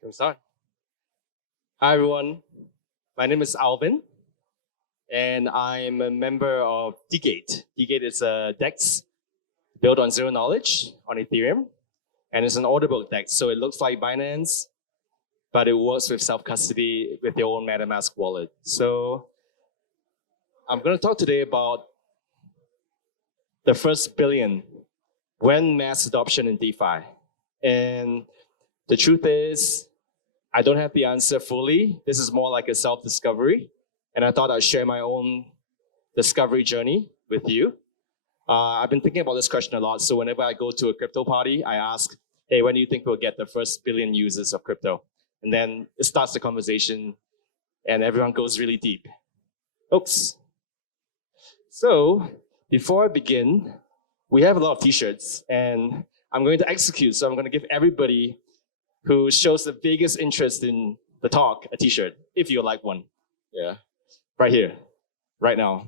Can we start? Hi, everyone. My name is Alvin, and I'm a member of DGate. DGate is a DEX built on zero knowledge on Ethereum, and it's an order book DEX. So it looks like Binance, but it works with self-custody with your own MetaMask wallet. So I'm going to talk today about the first billion, when mass adoption in DeFi. And the truth is, I don't have the answer fully. This is more like a self-discovery. And I thought I'd share my own discovery journey with you. I've been thinking about this question a lot. So whenever I go to a crypto party, I ask, hey, when do you think we'll get the first billion users of crypto? And then it starts the conversation and everyone goes really deep. Oops. So before I begin, we have a lot of t-shirts and I'm going to execute. So I'm going to give everybody who shows the biggest interest in the talk a t-shirt, if you like one. Yeah, right here, right now.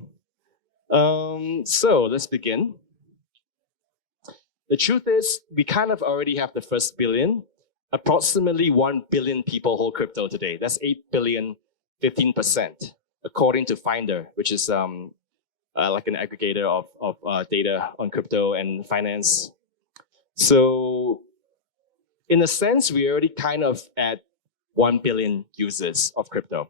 So let's begin. The truth is, we kind of already have the first billion. Approximately 1 billion people hold crypto today. That's 8 billion, 15%, according to Finder, which is like an aggregator of data on crypto and finance. So in a sense, we're already kind of at 1 billion users of crypto.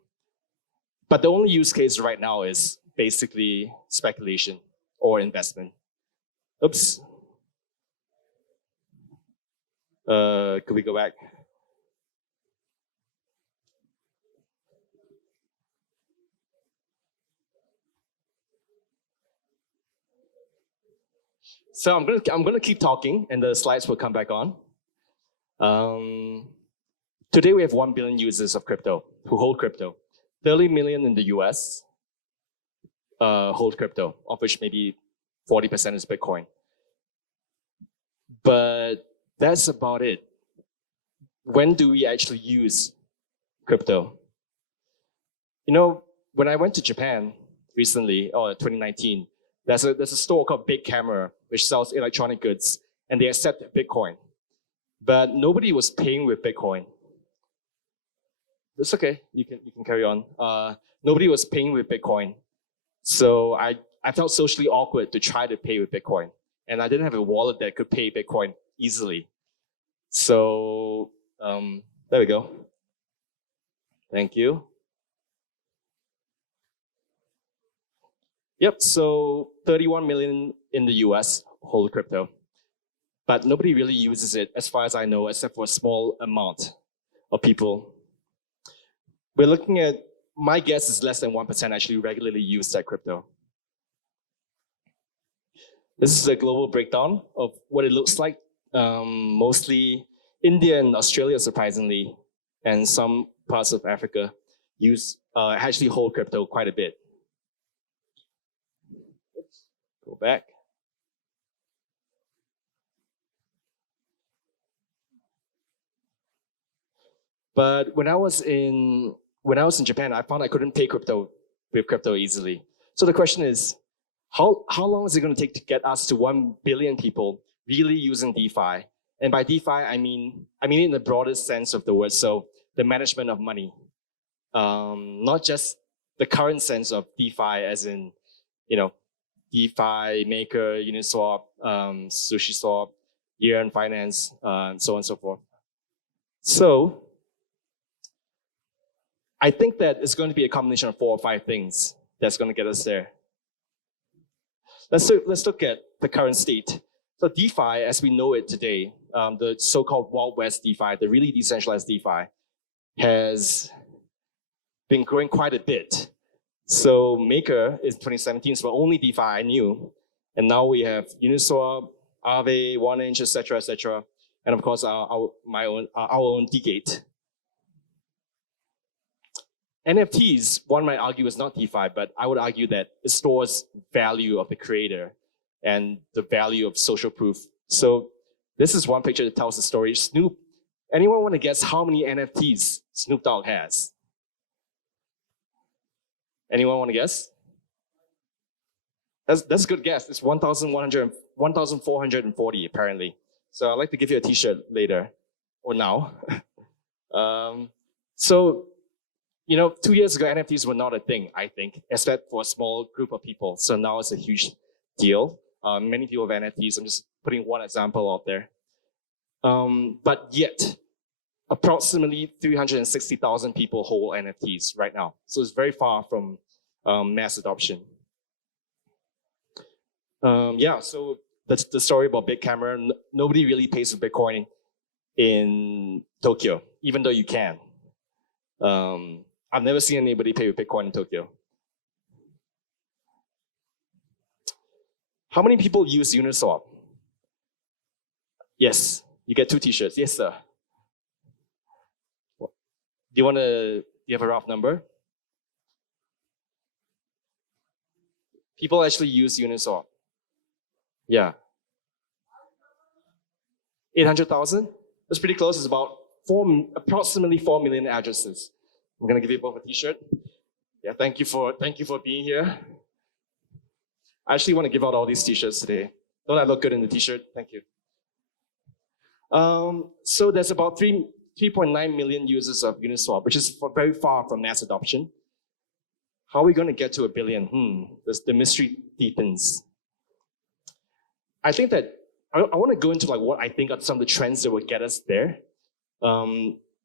But the only use case right now is basically speculation or investment. Oops. Could we go back? So I'm gonna keep talking, and the slides will come back on. Today we have 1 billion users of crypto who hold crypto. 30 million in the US hold crypto, of which maybe 40% is Bitcoin. But that's about it. When do we actually use crypto? You know, when I went to Japan recently, or 2019, there's a store called Big Camera, which sells electronic goods, and they accept Bitcoin. But nobody was paying with Bitcoin. That's okay, you can carry on. Nobody was paying with Bitcoin. So I felt socially awkward to try to pay with Bitcoin. And I didn't have a wallet that could pay Bitcoin easily. So there we go. Thank you. Yep, so 31 million in the US hold crypto. But nobody really uses it, as far as I know, except for a small amount of people. We're looking at, my guess is less than 1% actually regularly use that crypto. This is a global breakdown of what it looks like. Mostly India and Australia, surprisingly, and some parts of Africa actually hold crypto quite a bit. Oops. Go back. But when I was in Japan, I found I couldn't pay with crypto easily. So the question is, how long is it going to take to get us to 1 billion people really using DeFi? And by DeFi, I mean in the broadest sense of the word. So the management of money, not just the current sense of DeFi, as in, DeFi, Maker, Uniswap, SushiSwap, year-end finance, and so on and so forth. So I think that it's going to be a combination of 4 or 5 things that's going to get us there. Let's look at the current state. So DeFi, as we know it today, the so-called Wild West DeFi, the really decentralized DeFi, has been growing quite a bit. So Maker is 2017, so only DeFi I knew. And now we have Uniswap, Aave, 1inch, etc., and of course our own DGate. NFTs, one might argue, is not DeFi, but I would argue that it stores value of the creator and the value of social proof. So this is one picture that tells the story. Snoop, anyone want to guess how many NFTs Snoop Dogg has? Anyone want to guess? That's a good guess. It's 1,440 apparently. So I'd like to give you a t-shirt later or now. So, 2 years ago, NFTs were not a thing, I think, except for a small group of people. So now it's a huge deal. Many people have NFTs. I'm just putting one example out there. But yet, approximately 360,000 people hold NFTs right now. So it's very far from mass adoption. So that's the story about big camera. Nobody really pays with Bitcoin in Tokyo, even though you can. I've never seen anybody pay with Bitcoin in Tokyo. How many people use Uniswap? Yes, you get 2 t-shirts. Yes, sir. Do you have a rough number? People actually use Uniswap. Yeah. 800,000? That's pretty close. It's about approximately 4 million addresses. I'm gonna give you both a t-shirt. Yeah, thank you for being here. I actually want to give out all these t-shirts today. Don't I look good in the t-shirt? Thank you. So there's about 3.9 million users of Uniswap, which is very far from mass adoption. How are we going to get to 1 billion? The mystery deepens. I think that I want to go into what I think are some of the trends that will get us there.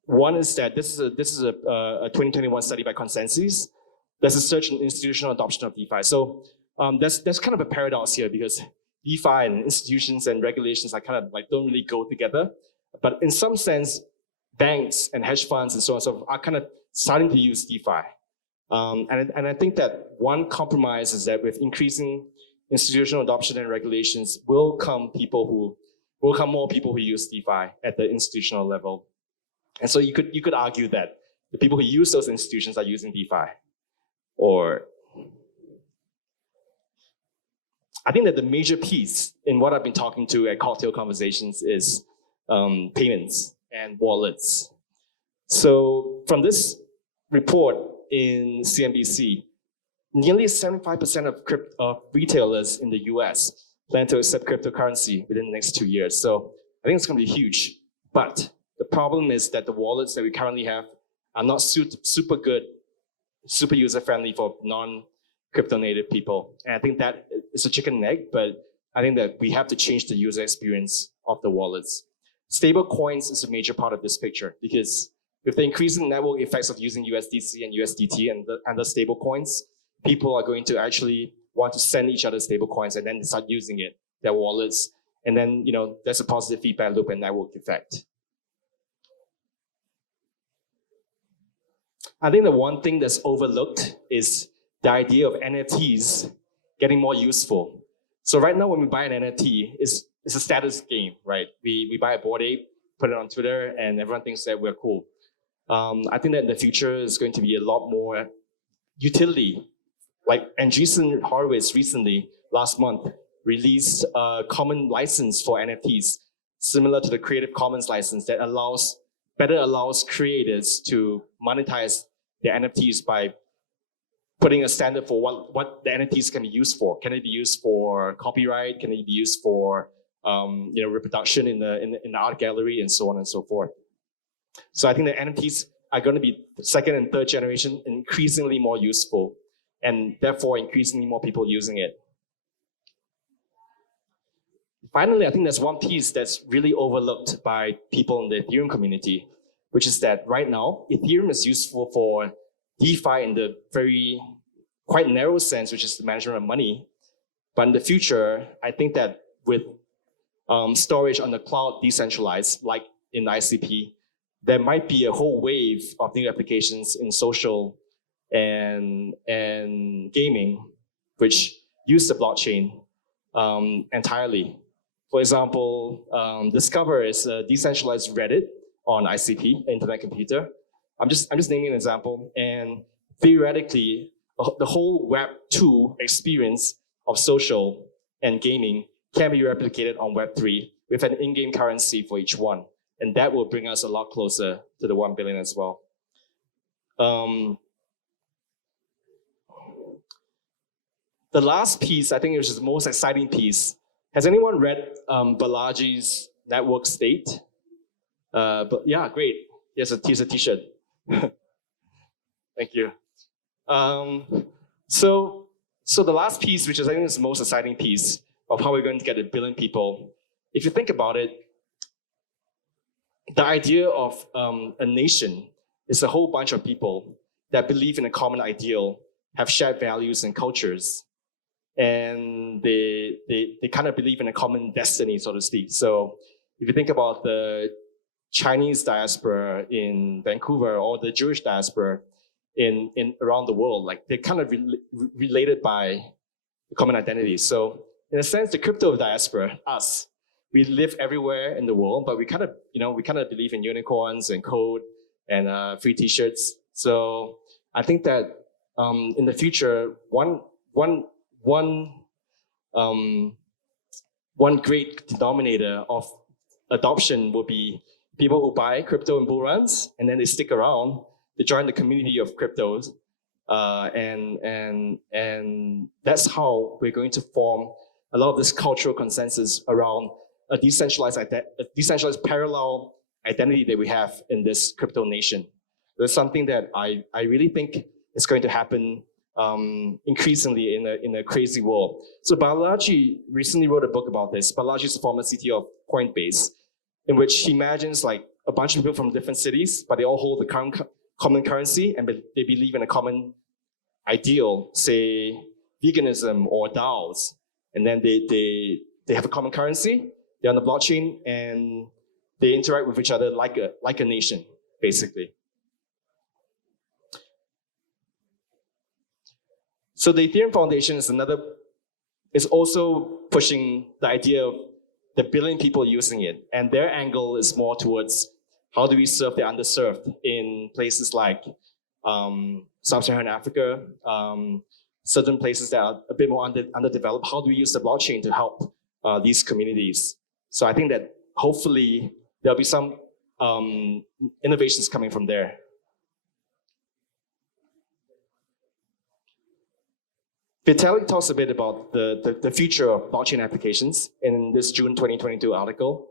One is that this is a 2021 study by Consensus. There's a surge in institutional adoption of DeFi. So there's kind of a paradox here because DeFi and institutions and regulations are kind of don't really go together. But in some sense, banks and hedge funds and so on and so forth are kind of starting to use DeFi. And I think that one compromise is that with increasing institutional adoption and regulations will come more people who use DeFi at the institutional level. And so you could argue that the people who use those institutions are using DeFi. Or I think that the major piece in what I've been talking to at cocktail conversations is payments and wallets. So from this report in CNBC, nearly 75% of retailers in the US plan to accept cryptocurrency within the next 2 years. So I think it's going to be huge. But the problem is that the wallets that we currently have are not super good, super user-friendly for non-crypto native people. And I think that it's a chicken and egg, but I think that we have to change the user experience of the wallets. Stable coins is a major part of this picture because with the increasing network effects of using USDC and USDT and the stable coins, people are going to actually want to send each other stable coins and then start using it, their wallets. And then, there's a positive feedback loop and network effect. I think the one thing that's overlooked is the idea of NFTs getting more useful. So right now when we buy an NFT, it's a status game, right? We buy a Bored Ape, put it on Twitter, and everyone thinks that we're cool. I think that in the future is going to be a lot more utility. Andreessen Horowitz recently, last month, released a common license for NFTs, similar to the Creative Commons license that better allows creators to monetize their NFTs by putting a standard for what the NFTs can be used for. Can it be used for copyright? Can it be used for reproduction in the art gallery and so on and so forth? So I think the NFTs are going to be second and third generation increasingly more useful and therefore increasingly more people using it. Finally, I think there's one piece that's really overlooked by people in the Ethereum community, which is that right now, Ethereum is useful for DeFi in the very quite narrow sense, which is the management of money. But in the future, I think that with storage on the cloud decentralized, like in ICP, there might be a whole wave of new applications in social and gaming, which use the blockchain entirely. For example, Discover is a decentralized Reddit on ICP, Internet Computer. I'm just naming an example, and theoretically, the whole Web 2 experience of social and gaming can be replicated on Web 3 with an in-game currency for each one, and that will bring us a lot closer to the 1 billion as well. The last piece, I think, which is the most exciting piece. Has anyone read Balaji's Network State? But yeah, great. Here's a t-shirt. Thank you. So the last piece, which is I think is the most exciting piece of how we're going to get 1 billion people, if you think about it, the idea of a nation is a whole bunch of people that believe in a common ideal, have shared values and cultures, and they kind of believe in a common destiny, so to speak. So if you think about the Chinese diaspora in Vancouver or the Jewish diaspora in around the world, like they're kind of related by a common identity. So in a sense, the crypto diaspora, us, we live everywhere in the world, but we kind of believe in unicorns and code and free t-shirts. So I think that in the future, one great denominator of adoption will be people who buy crypto and bull runs, and then they stick around to join the community of cryptos, and that's how we're going to form a lot of this cultural consensus around a decentralized parallel identity that we have in this crypto nation. There's something that I really think is going to happen increasingly in a crazy world. So Balaji recently wrote a book about this. Balaji is the former CTO of Coinbase, in which he imagines like a bunch of people from different cities, but they all hold the common currency and they believe in a common ideal, say veganism or DAOs. And then they have a common currency, they're on the blockchain, and they interact with each other like a nation, basically. So the Ethereum Foundation is also pushing the idea of the 1 billion people using it. And their angle is more towards how do we serve the underserved in places like Sub-Saharan Africa, certain places that are a bit more underdeveloped. How do we use the blockchain to help these communities? So I think that hopefully there'll be some innovations coming from there. Vitalik talks a bit about the future of blockchain applications in this June 2022 article.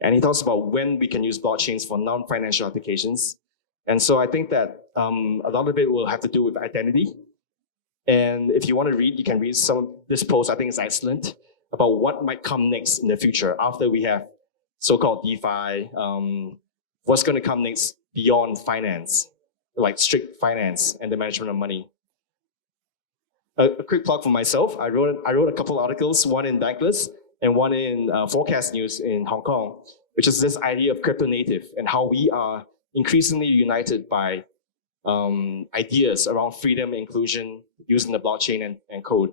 And he talks about when we can use blockchains for non-financial applications. And so I think that a lot of it will have to do with identity. And if you want to read, you can read some of this post. I think it's excellent about what might come next in the future after we have so-called DeFi. What's going to come next beyond finance, like strict finance and the management of money. A quick plug for myself. I wrote a couple articles, one in Bankless and one in Forecast News in Hong Kong, which is this idea of crypto native and how we are increasingly united by ideas around freedom, inclusion, using the blockchain and code.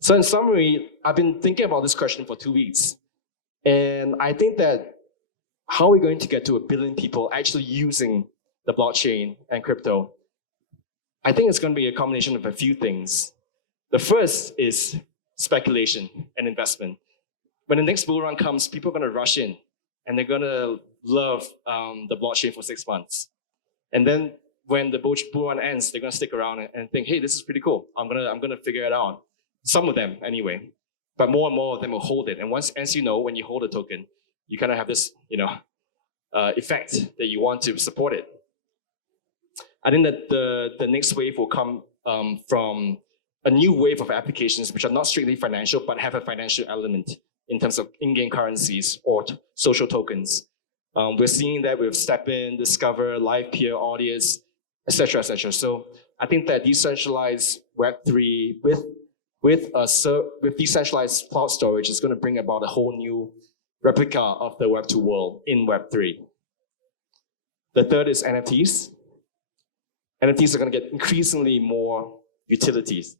So in summary, I've been thinking about this question for 2 weeks. And I think that how are we going to get to 1 billion people actually using the blockchain and crypto? I think it's going to be a combination of a few things. The first is speculation and investment. When the next bull run comes, people are going to rush in and they're going to love the blockchain for 6 months. And then when the bull run ends, they're going to stick around and think, hey, this is pretty cool. I'm going to figure it out. Some of them anyway, but more and more of them will hold it. And once, as you know, when you hold a token, you kind of have this, effect that you want to support it. I think that the next wave will come from a new wave of applications which are not strictly financial, but have a financial element in terms of in-game currencies or social tokens. We're seeing that with StepIn, Discover, Live Peer, Audience, etc., etc. So I think that decentralized Web3 with decentralized cloud storage is going to bring about a whole new replica of the Web2 world in Web3. The third is NFTs. NFTs are going to get increasingly more utilities.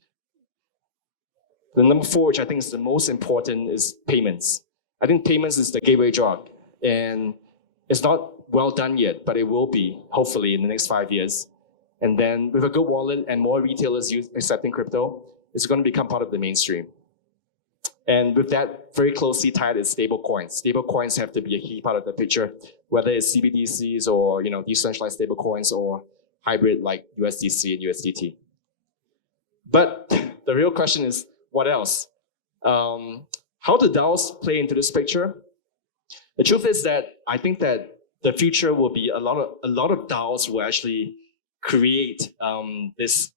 The number 4, which I think is the most important, is payments. I think payments is the gateway drug, and it's not well done yet, but it will be, hopefully, in the next 5 years. And then with a good wallet and more retailers accepting crypto, it's going to become part of the mainstream. And with that, very closely tied is stable coins. Stable coins have to be a key part of the picture, whether it's CBDCs or decentralized stable coins or hybrid like USDC and USDT. But the real question is, what else? How do DAOs play into this picture? The truth is that I think that the future will be a lot of DAOs will actually create this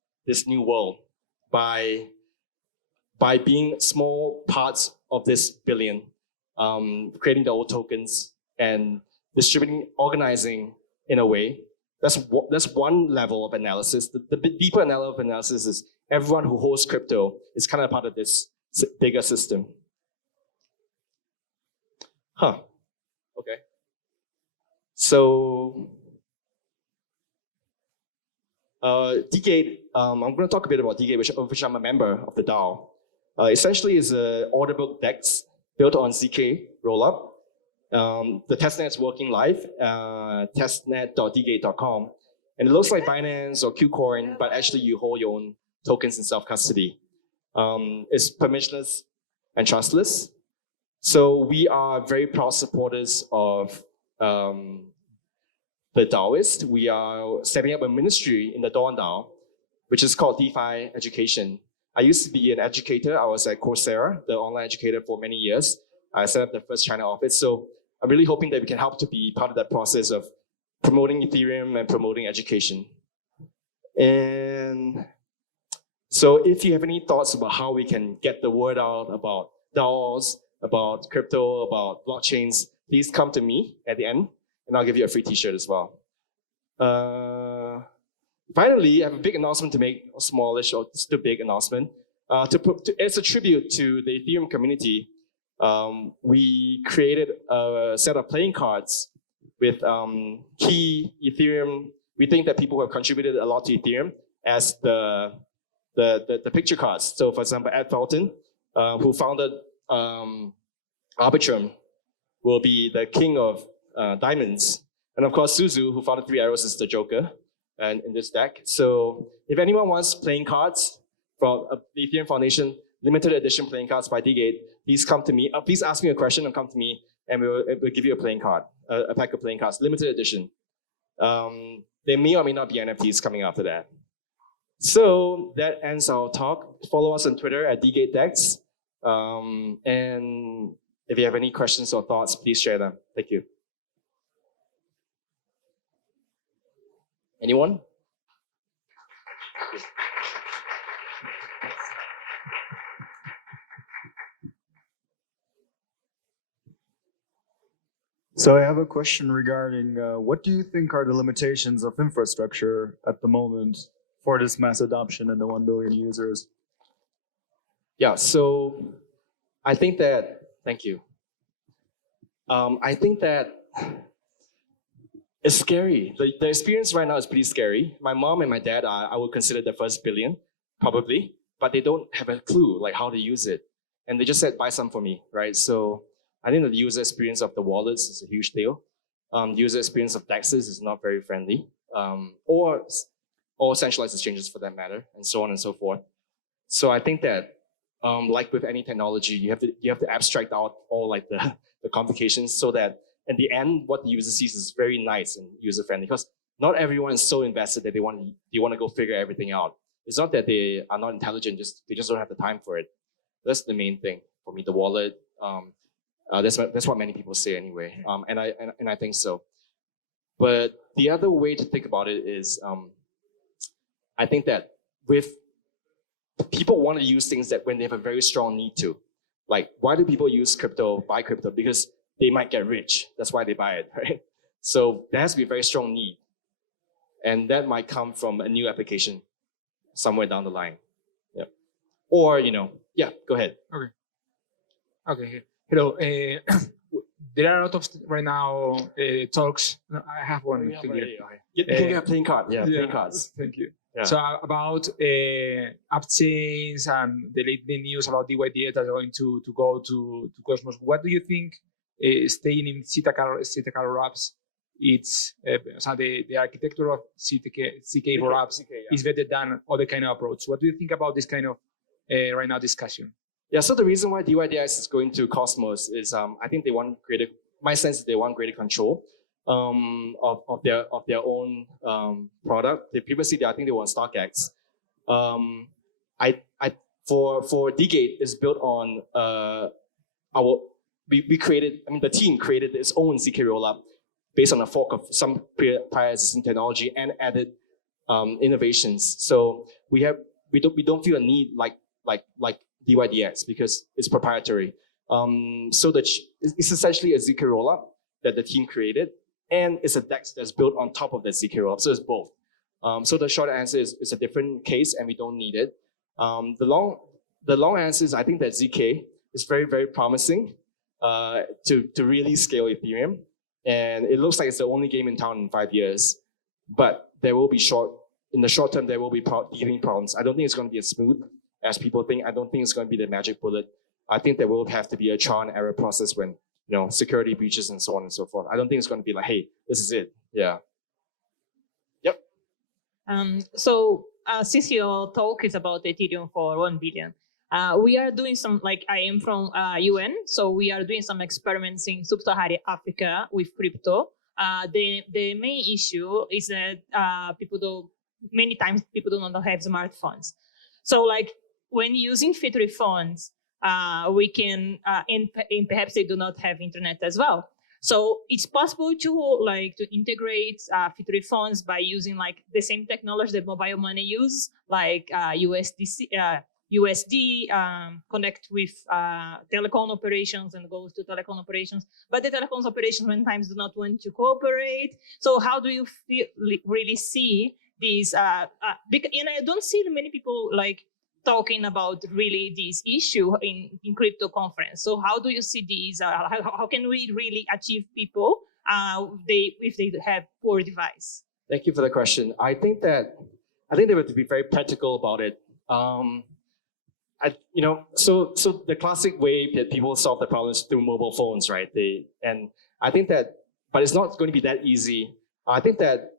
new world by being small parts of this billion, creating their own tokens and distributing, organizing in a way. That's one level of analysis. The deeper level of analysis is everyone who holds crypto is kind of part of this bigger system. Huh. Okay. So, DGate, I'm going to talk a bit about DGate, which I'm a member of the DAO. Essentially, is an order book DEX built on ZK rollup. The testnet's working live, testnet.dgate.com. And it looks like Binance or KuCoin, but actually you hold your own tokens in self-custody. It's permissionless and trustless. So we are very proud supporters of the DAOist. We are setting up a ministry in the DAO, which is called DeFi Education. I used to be an educator. I was at Coursera, the online educator, for many years. I set up the first China office. So I'm really hoping that we can help to be part of that process of promoting Ethereum and promoting education. And so if you have any thoughts about how we can get the word out about DAOs, about crypto, about blockchains, please come to me at the end, and I'll give you a free t-shirt as well. Finally, I have a big announcement to make, a smallish or still big announcement. As a tribute to the Ethereum community, we created a set of playing cards with key Ethereum. We think that people who have contributed a lot to Ethereum as the picture cards. So for example, Ed Felton, who founded Arbitrum, will be the king of diamonds. And of course, Suzu, who founded Three Arrows, is the Joker and in this deck. So if anyone wants playing cards from the Ethereum Foundation, limited edition playing cards by DGate, please come to me. Please ask me a question and come to me, and we'll give you a playing card, a pack of playing cards, limited edition. There may or may not be NFTs coming after that. So that ends our talk. Follow us on Twitter at DGateDex. And if you have any questions or thoughts, please share them. Thank you. Anyone? So I have a question regarding what do you think are the limitations of infrastructure at the moment for this mass adoption and the 1 billion users? Yeah, so I think that, thank you. I think that it's scary. The experience right now is pretty scary. My mom and my dad I would consider the first billion, probably, but they don't have a clue like how to use it. And they just said, buy some for me, right? So I think the user experience of the wallets is a huge deal. The user experience of DEXs is not very friendly, or centralized exchanges for that matter, and so on and so forth. So I think that, like with any technology, you have to abstract out all like the complications so that in the end, what the user sees is very nice and user friendly. Because not everyone is so invested that they want to go figure everything out. It's not that they are not intelligent; they just don't have the time for it. That's the main thing for me. The wallet. That's what many people say anyway, and I think so. But the other way to think about it is, I think that with people want to use things that when they have a very strong need to, like why do people use crypto, buy crypto? Because they might get rich. That's why they buy it, right? So there has to be a very strong need, and that might come from a new application somewhere down the line. Yeah, or yeah, go ahead. Okay. Hello. There are a lot of right now talks. No, I have one. You can get a playing card. Yeah, playing cards. Thank you. Yeah. So about upchains and the news about DYDX that are going to go to Cosmos. What do you think staying in CTK wraps? It's so the architecture of CK wraps is better than other kind of approach. What do you think about this kind of right now discussion? Yeah, so the reason why DYDX is going to Cosmos is I think they want greater, my sense is they want greater control of their own product. Previously, I think they want StockX. For DGate is built on we created, I mean, the team created its own ZK rollup based on a fork of some prior existing technology and added innovations. So we don't feel a need like DYDX because it's proprietary. So it's essentially a ZK rollup that the team created, and it's a DEX that's built on top of the ZK rollup. So it's both. So the short answer is it's a different case, and we don't need it. The long answer is I think that ZK is very, very promising to really scale Ethereum, and it looks like it's the only game in town in 5 years. But there will be in the short term there will be teething problems. I don't think it's going to be as smooth as people think. I don't think it's going to be the magic bullet. I think there will have to be a trial and error process when security breaches and so on and so forth. I don't think it's going to be like, hey, this is it. Yeah. Yep. So since your talk is about Ethereum for 1 billion, we are doing some, like I am from UN, so we are doing some experiments in sub-Saharan Africa with crypto. The main issue is that many times people do not have smartphones. So like when using Fiat funds, we can, and perhaps they do not have internet as well. So it's possible to integrate Fiat funds by using like the same technology that mobile money use, like USD, connect with telecom operations and goes to telecom operations. But the telecom operations many times do not want to cooperate. So how do you really see these? And I don't see many people like talking about really this issue in crypto conference. So how do you see these? How can we really achieve people if they have poor device? Thank you for the question. I think they have to be very practical about it. So the classic way that people solve the problems through mobile phones, right? But it's not going to be that easy. I think that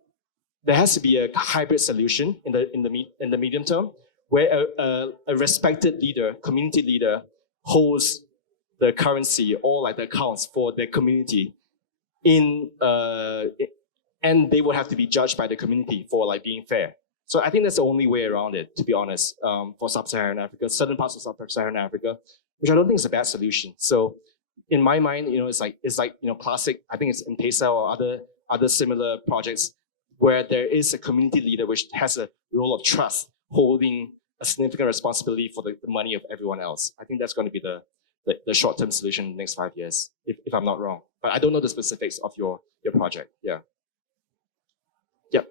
there has to be a hybrid solution in the medium term, where a respected leader, community leader, holds the currency or like the accounts for their community and they would have to be judged by the community for like being fair. So I think that's the only way around it, to be honest, for sub-Saharan Africa, certain parts of sub-Saharan Africa, which I don't think is a bad solution. So in my mind, it's like classic. I think it's M-Pesa or other similar projects where there is a community leader which has a role of trust, holding a significant responsibility for the money of everyone else. I think that's going to be the short-term solution in the next 5 years, if I'm not wrong. But I don't know the specifics of your project. Yeah. Yep.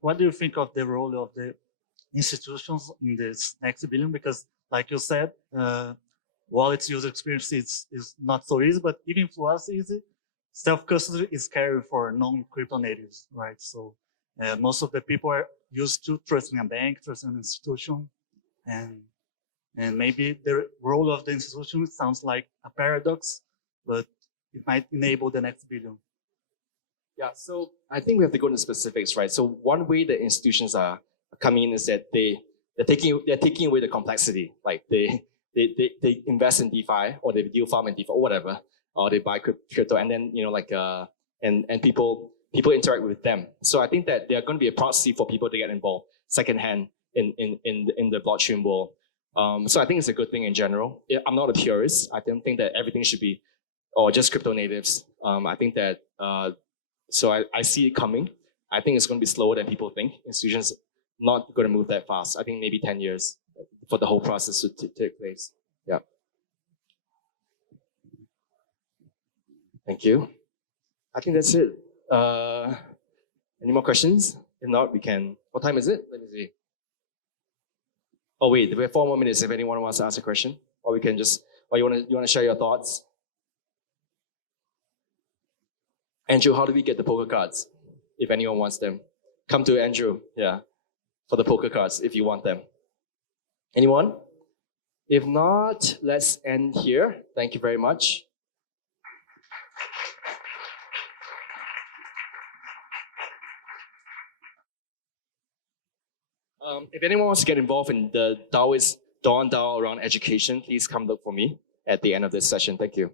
What do you think of the role of the institutions in this next billion? Because like you said, wallet's user experience is not so easy, but even for us easy, self-custody is scary for non-crypto natives, right? So most of the people are used to trusting a bank, trusting an institution, and maybe the role of the institution sounds like a paradox, but it might enable the next billion. Yeah, so I think we have to go into specifics, right? So one way the institutions are coming in is that they're taking away the complexity. Like they invest in DeFi or they deal farm in DeFi or whatever, or they buy crypto, and then and people interact with them. So I think that they're going to be a proxy for people to get involved secondhand in the blockchain world. So I think it's a good thing in general. I'm not a purist. I don't think that everything should be or just crypto natives. I think that so I see it coming. I think it's going to be slower than people think. Institutions not going to move that fast. I think maybe 10 years for the whole process to take place. Yeah. Thank you. I think that's it. Any more questions? If not, we can. What time is it? Let me see. Oh wait, we have 4 more minutes. If anyone wants to ask a question, or we can just, or you want to share your thoughts. Andrew, how do we get the poker cards? If anyone wants them, come to Andrew. Yeah, for the poker cards if you want them. Anyone? If not, let's end here. Thank you very much. If anyone wants to get involved in the DAOist Dawn DAO around education, please come look for me at the end of this session. Thank you.